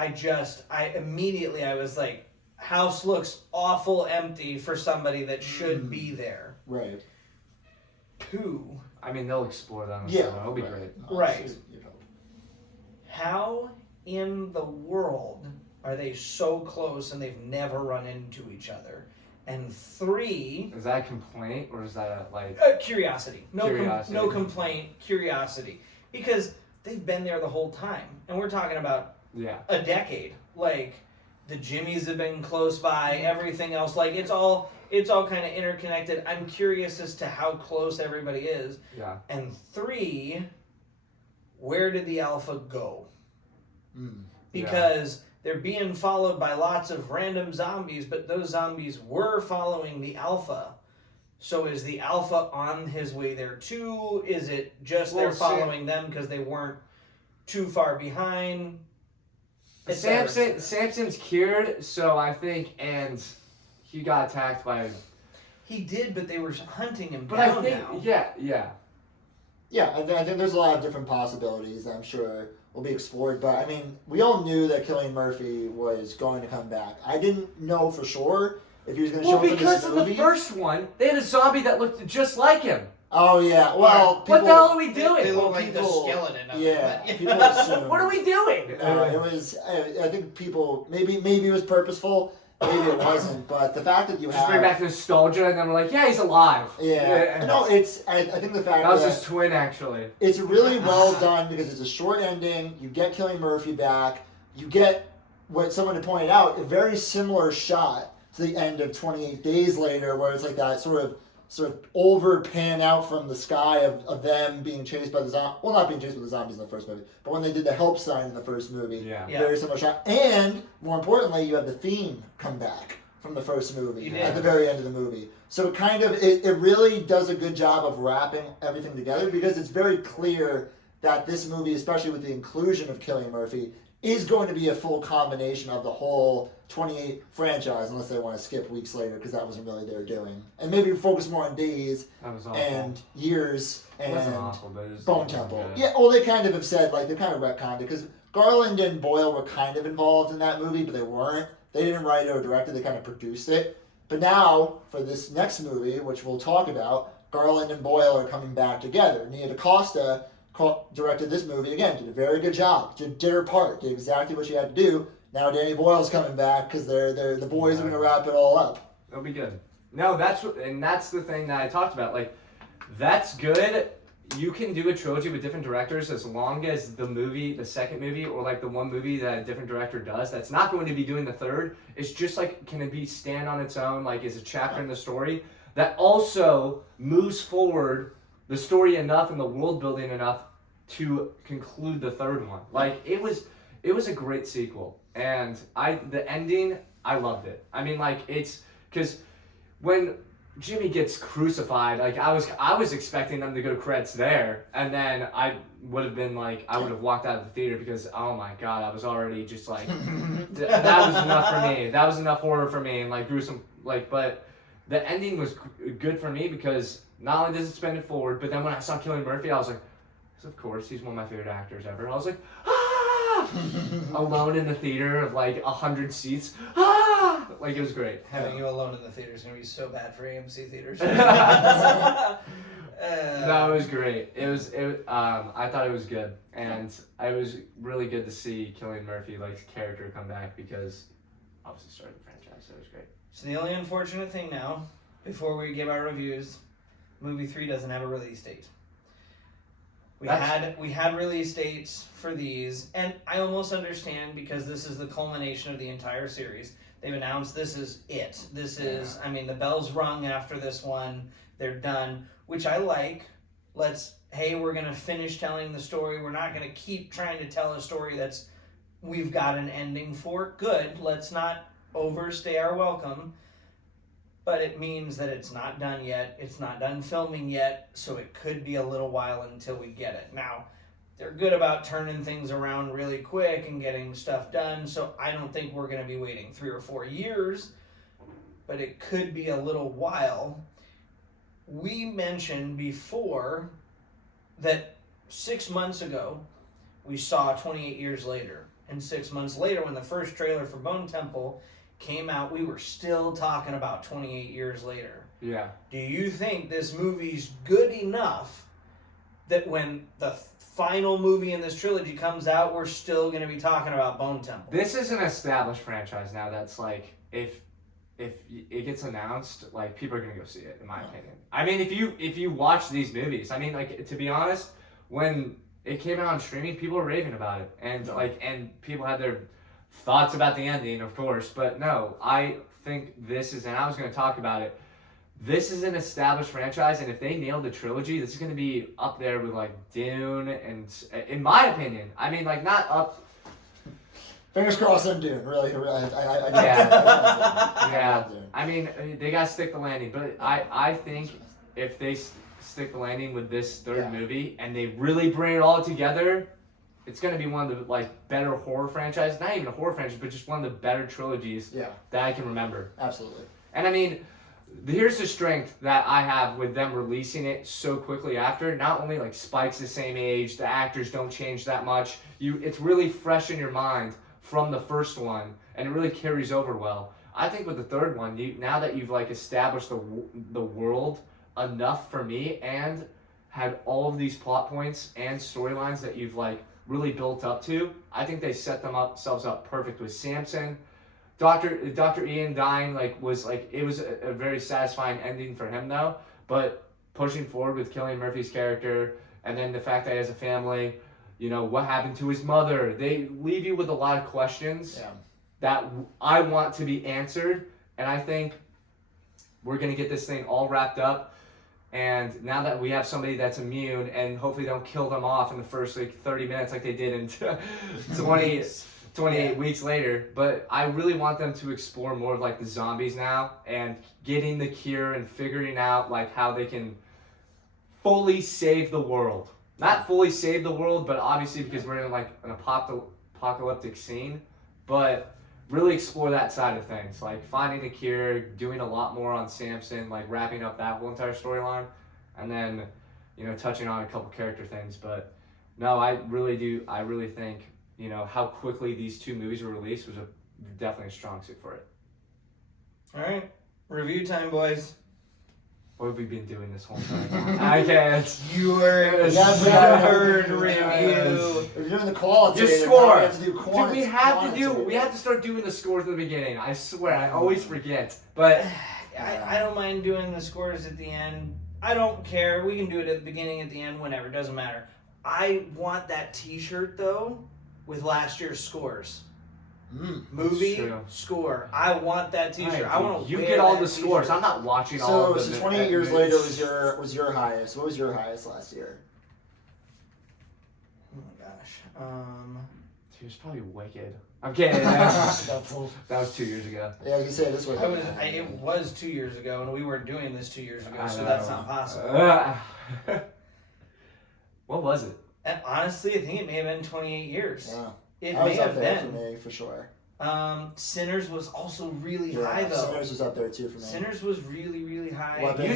immediately was like, house looks awful empty for somebody that should be there. Right. 2. I mean, they'll explore them. Yeah. So it'll be great. Right. How in the world are they so close and they've never run into each other? And 3... Is that a complaint or is that a, like... curiosity. No complaint. Curiosity. Because they've been there the whole time. And we're talking about a decade. Like... The Jimmys have been close by, everything else. Like, it's all kind of interconnected. I'm curious as to how close everybody is. Yeah. And 3, where did the Alpha go? Because they're being followed by lots of random zombies, but those zombies were following the Alpha. So is the Alpha on his way there too? Is it just they're following them because they weren't too far behind? Samson's cured, so I think, and he got attacked by... He did, but they were hunting him but down I think, now. Yeah, I think there's a lot of different possibilities that I'm sure will be explored, but I mean, we all knew that Cillian Murphy was going to come back. I didn't know for sure if he was going to show up in this movie. Well, because of the first one, they had a zombie that looked just like him. Oh, yeah. Well, what the hell are we doing? They look like the skeleton of it. People assume. What are we doing? It was, I think people, maybe it was purposeful, maybe it wasn't, but the fact that you just bring back nostalgia, and then we're like, yeah, he's alive. Yeah. No, I think the fact that was his twin, actually. It's really well done because it's a short ending. You get Cillian Murphy back. You get what someone had pointed out, a very similar shot to the end of 28 Days Later, where it's like that sort of over pan out from the sky of them being chased by the zombies. Well, not being chased by the zombies in the first movie, but when they did the help sign in the first movie. Very similar shot. And, more importantly, you have the theme come back from the first movie at the very end of the movie. So it really does a good job of wrapping everything together because it's very clear that this movie, especially with the inclusion of Cillian Murphy, is going to be a full combination of the whole 28 franchise, unless they want to skip weeks later because that wasn't really their doing, and maybe focus more on days and years and Bone Temple. Yeah, well, they kind of have said like they kind of retconned it because Garland and Boyle were kind of involved in that movie, but they weren't. They didn't write it or direct it. They kind of produced it. But now for this next movie, which we'll talk about, Garland and Boyle are coming back together. Nia DaCosta directed this movie again, did a very good job, did her part, did exactly what she had to do. Now Danny Boyle's coming back because the boys are going to wrap it all up. It'll be good. No, that's the thing that I talked about. Like, that's good. You can do a trilogy with different directors as long as the second movie, or like the one movie that a different director does, that's not going to be doing the third. It's just like, can it be stand on its own, like is a chapter in the story that also moves forward the story enough and the world building enough to conclude the third one. Like it was a great sequel, and the ending, I loved it. I mean, like it's because when Jimmy gets crucified, like I was expecting them to go credits there, and then I would have been like, I would have walked out of the theater because oh my god, I was already just like that was enough for me. That was enough horror for me, and like gruesome, like, but the ending was good for me because not only does it spin it forward, but then when I saw Cillian Murphy, I was like, of course, he's one of my favorite actors ever. I was like, ah! Alone in the theater of like 100 seats. Ah! Like, it was great. Having you alone in the theater is going to be so bad for AMC theaters. No, it was great. I thought it was good. And it was really good to see Cillian Murphy, like, character come back because obviously started the franchise, so it was great. So the only unfortunate thing now, before we give our reviews, movie 3 doesn't have a release date. We had release dates for these, and I almost understand because this is the culmination of the entire series. They've announced this is it. This is, I mean, the bell's rung after this one. They're done, which I like. Hey, we're going to finish telling the story. We're not going to keep trying to tell a story we've got an ending for. Good. Let's not overstay our welcome. But it means that it's not done yet. It's not done filming yet, so it could be a little while until we get it. Now, they're good about turning things around really quick and getting stuff done, so I don't think we're going to be waiting 3 or 4 years, but it could be a little while. We mentioned before that 6 months ago, we saw 28 years later. And 6 months later, when the first trailer for Bone Temple came out, we were still talking about 28 years later. Yeah. Do you think this movie's good enough that when the final movie in this trilogy comes out, we're still going to be talking about Bone Temple? This is an established franchise now that's like, if it gets announced, like, people are going to go see it, in my opinion. I mean, if you watch these movies, I mean, like, to be honest, when it came out on streaming, people were raving about it. And, like, and people had their thoughts about the ending, of course, but no, I think this is, and I was going to talk about it, this is an established franchise, and if they nailed the trilogy, this is going to be up there with, like, Dune, and, in my opinion, I mean, like, not up... Fingers crossed on Dune, really, yeah. I mean, they got to stick the landing, but I think if they stick the landing with this third movie, and they really bring it all together, it's going to be one of the, like, better horror franchises. Not even a horror franchise, but just one of the better trilogies that I can remember. Absolutely. And I mean, here's the strength that I have with them releasing it so quickly after. Not only, like, Spike's the same age, the actors don't change that much. It's really fresh in your mind from the first one, and it really carries over well. I think with the third one, now that you've, like, established the world enough for me and had all of these plot points and storylines that you've, like, really built up to, I think they set themselves up perfect with Samson. Dr. Ian dying, like, was, like, it was a very satisfying ending for him, though, but pushing forward with Cillian Murphy's character, and then the fact that he has a family, you know, what happened to his mother, they leave you with a lot of questions that I want to be answered, and I think we're going to get this thing all wrapped up. And now that we have somebody that's immune, and hopefully don't kill them off in the first, like, 30 minutes like they did in 28 weeks later. But I really want them to explore more of, like, the zombies now and getting the cure and figuring out, like, how they can fully save the world. Not fully save the world, but obviously because we're in, like, an apocalyptic scene, but really explore that side of things, like finding the cure, doing a lot more on Samson, like wrapping up that whole entire storyline, and then, touching on a couple character things. But no, I really think, how quickly these two movies were released was definitely a strong suit for it. All right, review time, boys. What have we been doing this whole time? I can't. Your third review. If you're doing the quality, Your score. we have to do quantity. We have to start doing the scores at the beginning. I swear, I always forget. But I don't mind doing the scores at the end. I don't care. We can do it at the beginning, at the end, whenever. It doesn't matter. I want that T-shirt though, with last year's scores. Movie score. I want that T-shirt. Right, I want to. You get all the scores. I'm not watching all of them. So 28 years later was your highest. What was your highest last year? Oh my gosh. It was probably Wicked. I'm kidding. That was 2 years ago. Yeah, I was gonna say this was. It was 2 years ago, and we weren't doing this 2 years ago, so that's not possible. What was it? And honestly, I think it may have been 28 years. Yeah. It That may was have up there been. for me, for sure. Sinners was also really high though. Sinners was up there too for me. Sinners was really, really high. Weapons. You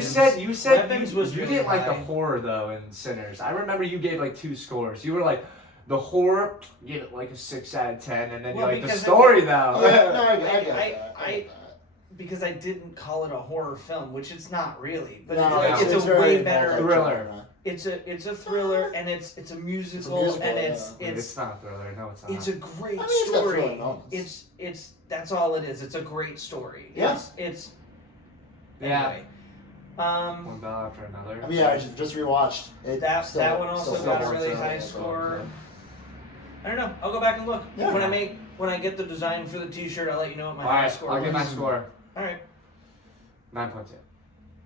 said Weapons you was really didn't like the high. horror though in Sinners. I remember you gave like 2 scores. You were like, the horror, you get like a 6 out of 10, and then Well, you're like, the because story though. Yeah, no, I get that. Because I didn't call it a horror film, which it's not really, but No, it's a very way better thriller. It's a thriller, and it's a musical, and It's not a thriller. No, it's not. it's a great It's got story. thrilling moments. It's that's all it is. It's a great story. Yeah. It's Yeah. anyway. One battle after another. I mean, yeah, I just rewatched it. That one also still got a holds really up. high score. I don't know. I'll go back and look. Yeah. When I get the design for the T-shirt, I'll let you know what my All high right, score I'll was. get my score. All right. 9.2.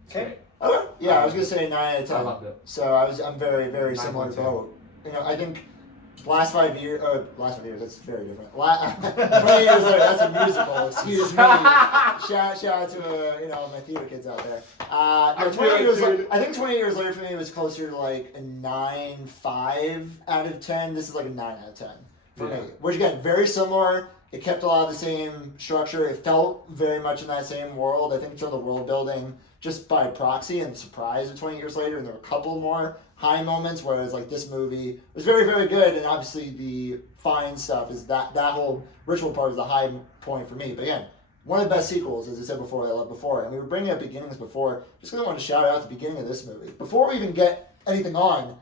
Okay. Okay. Yeah, I was gonna say 9 out of 10. I loved it. So I'm very, very similar 9.2. boat. I think last 5 years, that's very different. 20 years later, that's a musical. Excuse me. Shout out to my theater kids out there. No, 20 years. I think 20 years later for me was closer to like a 9.5 out of 10. This is like a 9 out of 10 for me. Which again, very similar. It kept a lot of the same structure. It felt very much in that same world. I think some of the world building just by proxy and surprise of 20 years later, and there were a couple more high moments, whereas like this movie was very, very good, and obviously the fine stuff is that whole ritual part is the high point for me. But again, one of the best sequels, as I said before, I loved before, and we were bringing up beginnings before, just because I want to shout out the beginning of this movie. Before we even get anything on,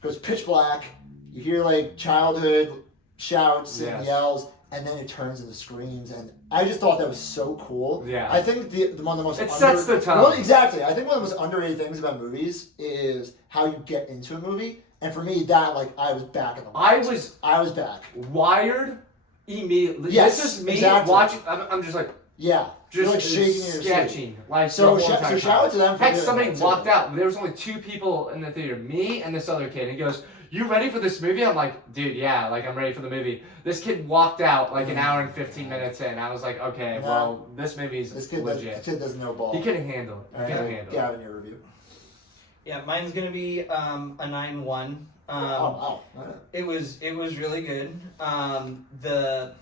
goes pitch black, you hear like childhood shouts and yells, and then it turns into screams, and I just thought that was so cool. Yeah. I think the one of the most sets the tone. Well, exactly. I think one of the most underrated things about movies is how you get into a movie, and for me, that I was back in the world. I was back. Wired immediately. Yes, this is me exactly. watching. I'm just like. Yeah. Just You're like shaking in your sketching. seat. Like So the whole entire shout out to them for Heck, doing somebody that, too. walked out. There was only 2 people in the theater, me and this other kid. And he goes, "You ready for this movie?" I'm like, "Dude, yeah, like I'm ready for the movie." This kid walked out like an hour and 15 minutes in. I was like, "Okay, well, this movie's legit." This kid doesn't know ball. He couldn't handle it. He couldn't handle it. Gavin, your review. Yeah, mine's gonna be a 9.1. Wow. It was really good. The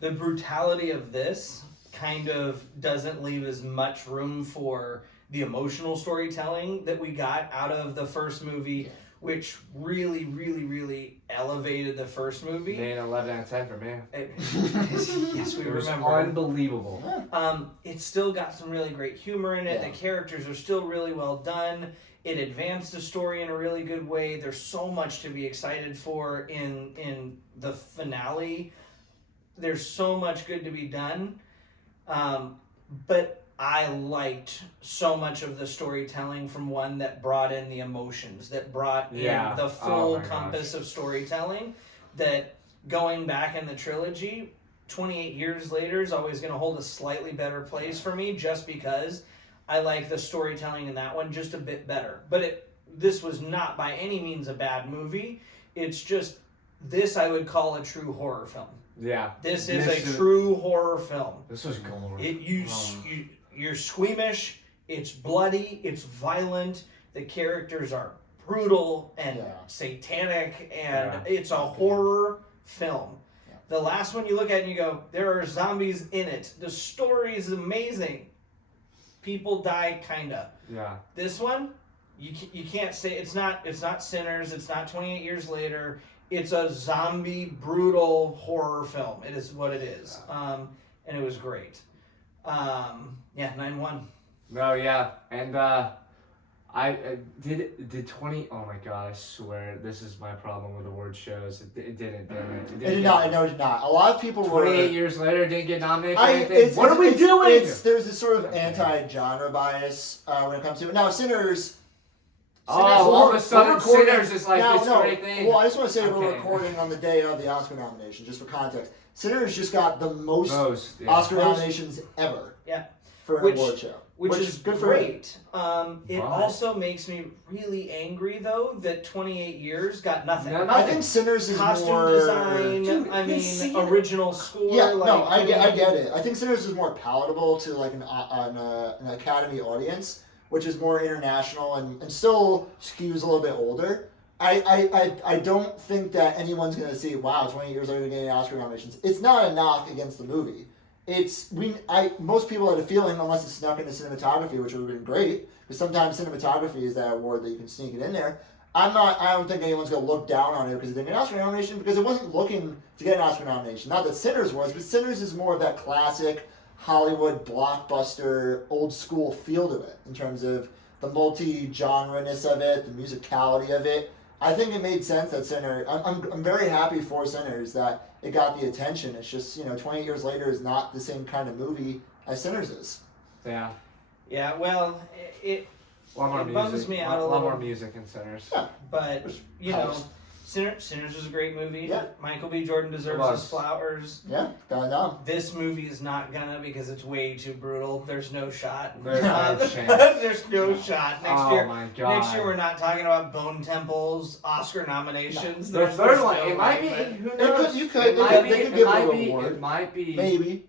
brutality of this kind of doesn't leave as much room for the emotional storytelling that we got out of the first movie, which really, really, really elevated the first movie. Man, 11 out of 10 for me. Yes, we It was remember. unbelievable. It's still got some really great humor in it. Yeah. The characters are still really well done. It advanced the story in a really good way. There's so much to be excited for in the finale. There's so much good to be done. But I liked so much of the storytelling from one that brought in the emotions, that brought in the full compass of storytelling, that going back in the trilogy, 28 years later is always going to hold a slightly better place for me, just because I like the storytelling in that one just a bit better. But this was not by any means a bad movie. It's just, this I would call a true horror film. Yeah. This is a true horror film. This was gold. You're squeamish, it's bloody, it's violent, the characters are brutal and Yeah. satanic, and Yeah. it's a horror film. Yeah. The last one you look at and you go, there are zombies in it. The story is amazing. People die, kinda. Yeah. This one, you can't say it's not Sinners. It's not 28 Years Later. It's a zombie brutal horror film. It is what it is. And it was great. 9-1. No, yeah, and I did 20. Oh my god, I swear this is my problem with award shows. It didn't. It did not. No, it did not. A lot of people 28 were. years later, didn't get nominated for anything. What are we it's, doing? There's this sort of anti-genre bias when it comes to it. Now, Sinners. All of a sudden, we're recording- Sinners is like this great thing. Well, I just want to say we're Okay. recording on the day of the Oscar nomination, just for context. Sinners just got the most Yeah. Oscar nominations ever. Yeah. For an Which- award show. Which is good for great. It Right. also makes me really angry, though, that 28 Years got nothing. No, I think Sinners is Costume more design, Dude, they see it. original score. Yeah, like, no, I get it. I think Sinners is more palatable to like an Academy audience, which is more international and still skews a little bit older. I don't think that anyone's gonna see, wow, 20 years later getting Oscar nominations. It's not a knock against the movie. Most people had a feeling, unless it's snuck into cinematography, which would have been great, because sometimes cinematography is that award that you can sneak it in there. I don't think anyone's gonna look down on it because it didn't get an Oscar nomination, because it wasn't looking to get an Oscar nomination. Not that Sinners was, but Sinners is more of that classic Hollywood blockbuster, old school feel to it in terms of the multi-genre-ness of it, the musicality of it. I think it made sense that Sinners. I'm very happy for Sinners that it got the attention. It's just 28 Years Later is not the same kind of movie as Sinners is. Yeah. Yeah, well, it A lot more It music. bums me out a lot little. more music in Sinners. Yeah. but Which you helps. know, Sinners was a great movie. Yeah. Michael B. Jordan deserves It was. his flowers. Yeah, going down. This movie is not gonna because it's way too brutal. There's no shot. There's no chance. There's no shot. Next Oh year, my god. next year we're not talking about Bone Temples, Oscar nominations. The There's third no one, it might be. way, Who It knows? could- you could- It they might could- be. they could It give might it a be. award. It might be. Maybe.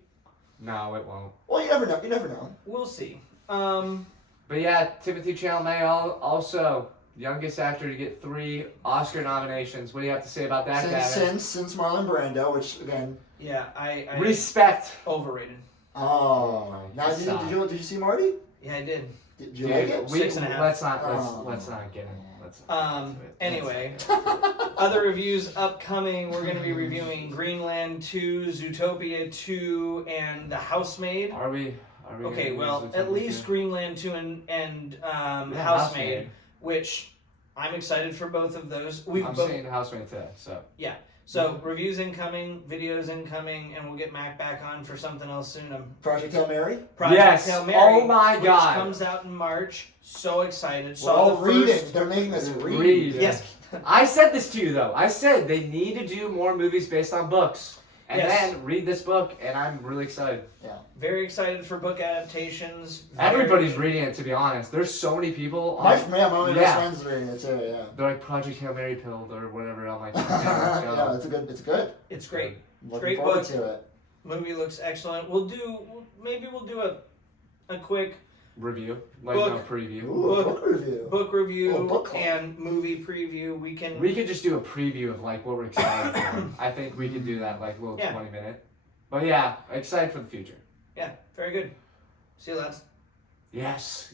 No, it won't. Well, you never know. You never know. but we'll see. But yeah, Timothée Chalamet also youngest actor to get 3 Oscar nominations. What do you have to say about that, Gavin? Since Marlon Brando, which again. Yeah, I Respect. overrated. Oh. Now did you see Marty? Yeah, I did. Did you Dude, like it? 6.5. Let's Oh. not get in. Let's not get into it. Anyway, other reviews upcoming. We're going to be reviewing Greenland 2, Zootopia 2, and The Housemaid. Are we? Okay, gonna well, use at Zootopia least too? Greenland 2 and Yeah, Housemaid, which I'm excited for both of those. We've I'm both, seeing Housemaid today, so. so reviews incoming, videos incoming, and we'll get Mac back on for something else soon. Project Hail Mary? Project Yes. Hail Mary, Oh my which God. comes out in March. So excited. We're Saw all the reading. first. They're making us read. Read. Yes. I said this to you though. I said they need to do more movies based on books. And Yes. then read this book, and I'm really excited. Very excited for book adaptations. Everybody's reading it, to be honest. There's so many people. My only best Yeah. friends are reading it too. Yeah. They're like Project Hail Mary pilled or whatever. I'm like, yeah, let's go. Yeah, it's good. It's great. Looking Great forward book. to it. Movie looks excellent. We'll do a quick Review, like Book. no preview. Ooh, book review. book review Oh, book club. and movie preview. We can. We could just do a preview of like what we're excited for. I think we could do that, like a little Yeah. 20-minute. But yeah, excited for the future. Yeah, very good. See you lads. Yes.